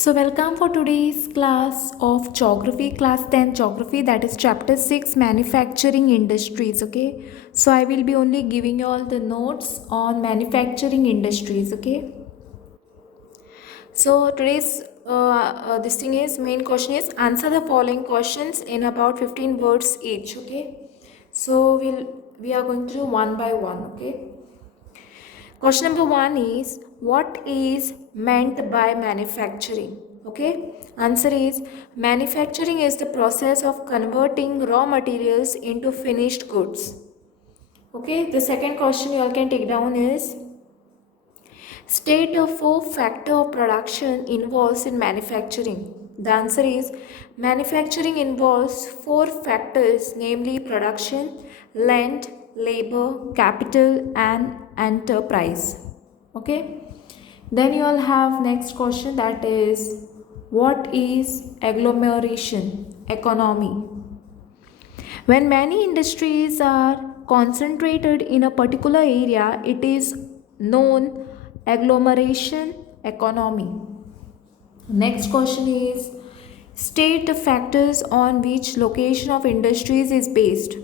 So welcome for today's class of geography, class 10 geography, that is chapter 6 manufacturing industries. Okay, so I will be only giving you all the notes on manufacturing industries. Okay, so today's this thing is main question is answer the following questions in about 15 words each. Okay, so we are going to do one by one. Okay, question number one is what is meant by manufacturing? Okay, answer is manufacturing is the process of converting raw materials into finished goods. Okay, the second question you all can take down is state a four factor of production involves in manufacturing. The answer is manufacturing involves four factors, namely production, land, labor, capital, and enterprise. Okay. Then you all have next question, that is what is agglomeration economy? When many industries are concentrated in a particular area, it is known agglomeration economy. Next question is state the factors on which location of industries is based.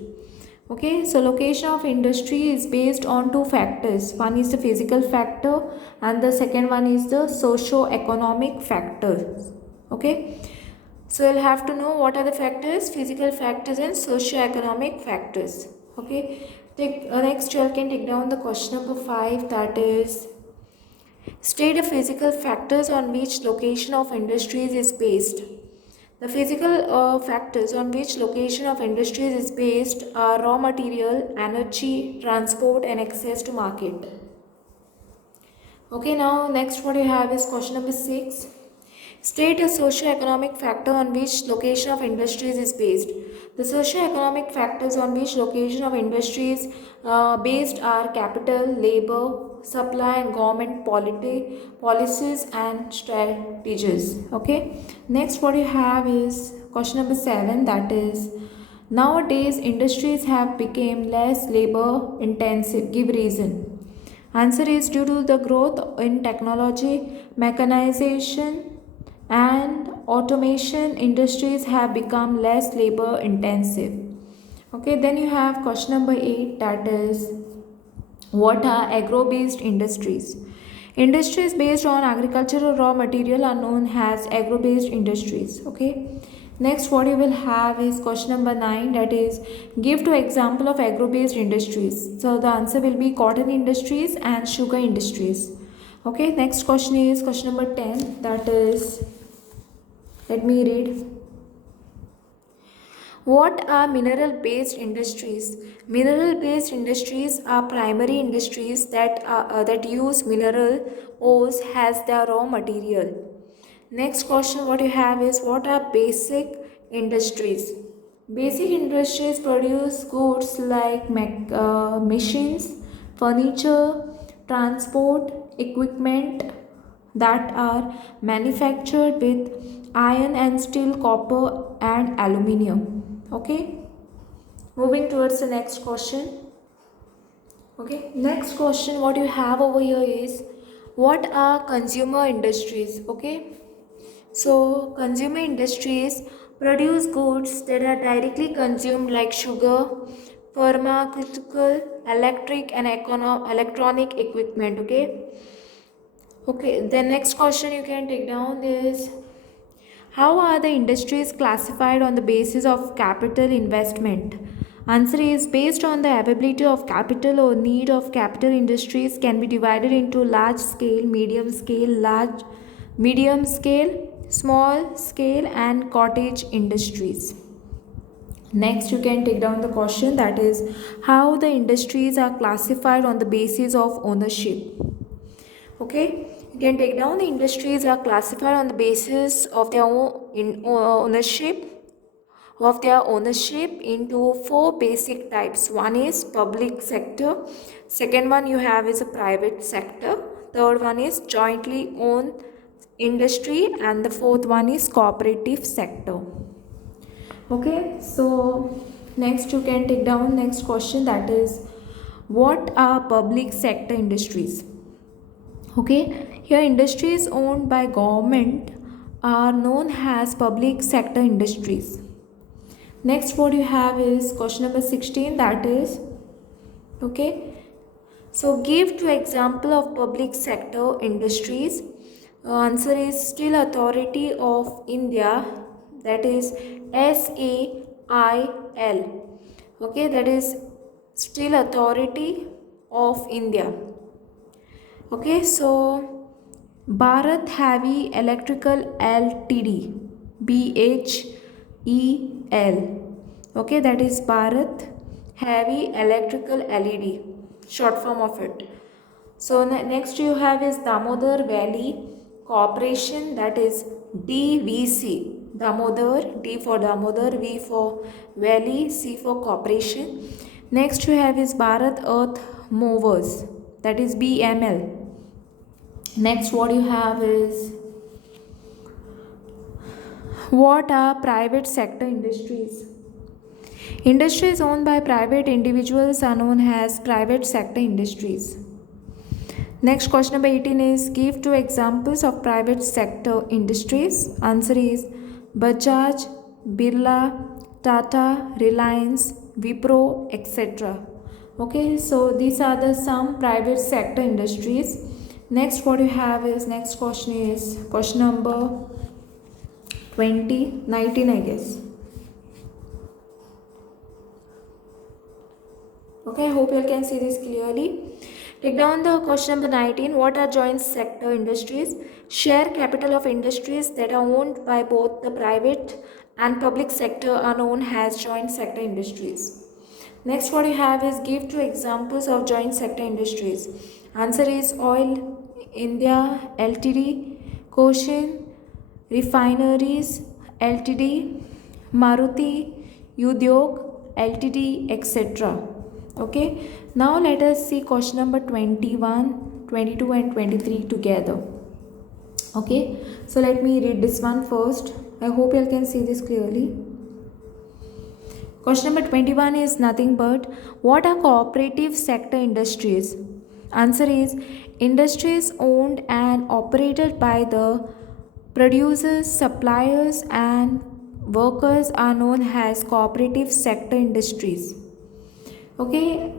Okay, so location of industry is based on two factors. One is the physical factor and the second one is the socio-economic factors. Okay, so you'll have to know what are the factors, physical factors and socio-economic factors. Okay, next you all can take down the question number 5, that is state the physical factors on which location of industries is based. The physical factors on which location of industries is based are raw material, energy, transport and access to market. Okay, now next what you have is question number 6. State a socio-economic factor on which location of industries is based. The socio-economic factors on which location of industries based are capital, labor, supply and government policies and strategies. Okay. Next what you have is question number 7, that is nowadays industries have become less labor intensive. Give reason. Answer is due to the growth in technology, mechanization, and automation, industries have become less labor intensive. Okay, then you have question number 8, that is what are agro-based industries? Industries based on agricultural raw material are known as agro-based industries. Okay. Next, what you will have is question number 9, that is give two example of agro-based industries. So the answer will be cotton industries and sugar industries. Okay. Next question is question number 10, that is, let me read. What are mineral based industries? Mineral based industries are primary industries that use mineral ores as their raw material. Next question what you have is what are basic industries? Basic industries produce goods like machines, furniture, transport, equipment that are manufactured with iron and steel, copper and aluminium. Okay, moving towards the next question. Okay, next question what you have over here is what are consumer industries? Okay, so consumer industries produce goods that are directly consumed like sugar, pharmaceutical, electric and electronic equipment. Okay, the next question you can take down is how are the industries classified on the basis of capital investment? Answer is based on the availability of capital or need of capital, industries can be divided into large scale, medium scale, small scale and cottage industries. Next you can take down the question, that is how the industries are classified on the basis of ownership. Okay, you can take down the industries are classified on the basis of their ownership into four basic types. One is public sector, second one you have is a private sector, third one is jointly owned industry and the fourth one is cooperative sector. Okay, so next you can take down next question, that is what are public sector industries? Okay, here industry is owned by government are known as public sector industries. Next, what you have is question number 16, that is, okay. So, give two example of public sector industries. Answer is Steel Authority of India, that is SAIL. Okay, that is Steel Authority of India. Okay, so Bharat Heavy Electrical Ltd, BHEL. Okay, that is Bharat Heavy Electrical LED, short form of it. So next you have is Damodar Valley Corporation, that is DVC. Damodar, D for Damodar, V for Valley, C for Corporation. Next you have is Bharat Earth Movers, that is BML. Next what you have is, what are private sector industries? Industries owned by private individuals are known as private sector industries. Next question number 18 is, give two examples of private sector industries. Answer is Bajaj, Birla, Tata, Reliance, Wipro, etc. Okay, so these are the some private sector industries. Next what you have is, next question is question number 19, I guess. Okay, I hope you all can see this clearly. Take down the question number 19. What are joint sector industries? Share capital of industries that are owned by both the private and public sector are known as joint sector industries. Next, what you have is, give two examples of joint sector industries. Answer is Oil India Ltd, Cochin Refineries Ltd, Maruti Udyog Ltd, etc. Okay, now let us see question number 21, 22 and 23 together. Okay, so let me read this one first. I hope you can see this clearly. Question number 21 is nothing but, what are cooperative sector industries? Answer is industries owned and operated by the producers, suppliers and workers are known as cooperative sector industries. Okay,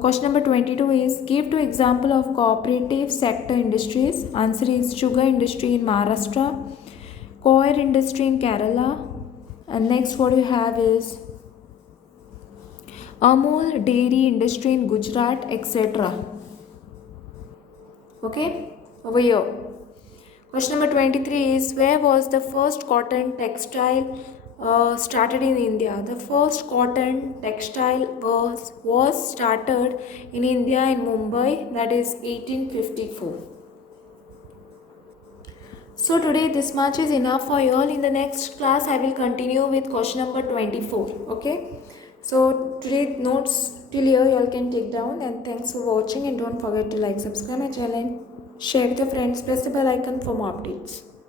question number 22 is, give two example of cooperative sector industries. Answer is sugar industry in Maharashtra, coir industry in Kerala, and next what you have is Amul dairy industry in Gujarat, etc. Okay, over here. Question number 23 is, where was the first cotton textile started in India? The first cotton textile was started in India in Mumbai, that is 1854. So today this much is enough for you all. In the next class I will continue with question number 24. Okay. So today notes till here you all can take down, and thanks for watching, and don't forget to like, subscribe my channel, share with your friends, press the bell icon for more updates.